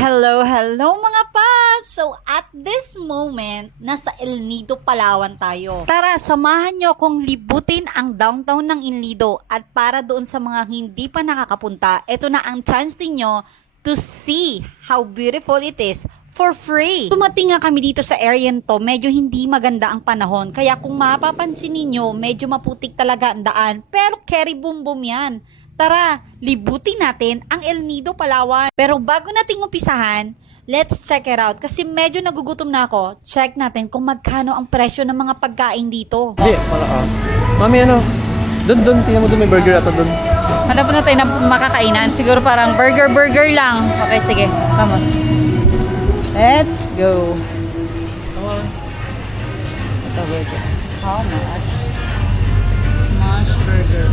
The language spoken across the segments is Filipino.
Hello, hello mga paps! So at this moment, nasa El Nido, Palawan tayo. Tara, samahan nyo akong libutin ang downtown ng El Nido. At para doon sa mga hindi pa nakakapunta, ito na ang chance ninyo to see how beautiful it is for free. Tumating nga kami dito sa area to, medyo hindi maganda ang panahon. Kaya kung mapapansin ninyo, medyo maputik talaga ang daan. Pero carry boom boom yan. Tara, libutin natin ang El Nido, Palawan. Pero bago nating umpisahan, let's check it out. Kasi medyo nagugutom na ako. Check natin kung magkano ang presyo ng mga pagkain dito. Hindi, pala Mami, ano? Doon, tingnan mo doon, may burger ata doon. Hanap na tayo ng makakainan. Siguro parang burger lang. Okay, sige. Come on. Let's go. Come on. Ito, burger. How much? Smash burger.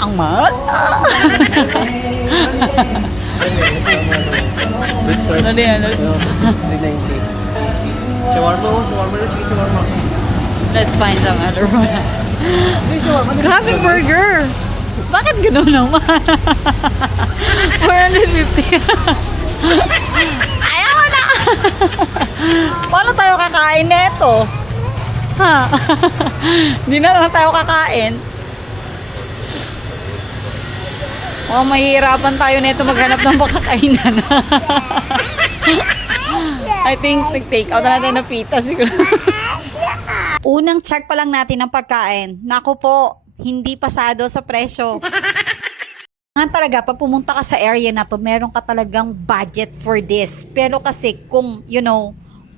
Ang mat? Ano yan? 390. Shawarma, sige shawarma. Let's find some other one. Grabe burger! Bakit gano'n naman? 450. Ayaw na! Paano tayo kakain neto? Ha? Hindi na lang tayo kakain. Oh, mahihirapan tayo nito maghanap ng makakainan. I think take out na natin ng pita siguro. Unang check pa lang natin ng pagkain. Naku po, hindi pasado sa presyo. Nga talaga, pag pumunta ka sa area na to, meron ka talagang budget for this. Pero kasi kung,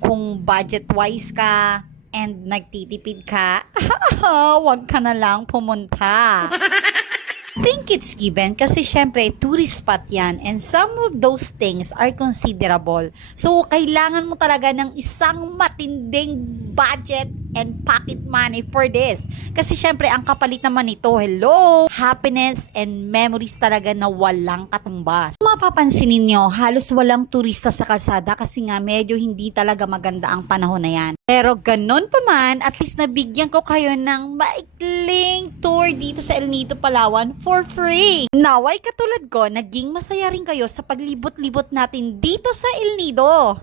kung budget-wise ka and nagtitipid ka, wag ka na lang pumunta. Think it's given kasi syempre tourist spot yan and some of those things are considerable. So kailangan mo talaga ng isang matinding budget and pocket money for this. Kasi syempre ang kapalit naman nito, hello, happiness and memories talaga na walang katumbas. Mapapansin ninyo, halos walang turista sa kalsada kasi nga medyo hindi talaga maganda ang panahon na yan. Pero ganun pa man, at least nabigyan ko kayo ng maikling tour dito sa El Nido, Palawan for free. Naway katulad ko, naging masaya rin kayo sa paglibot-libot natin dito sa El Nido.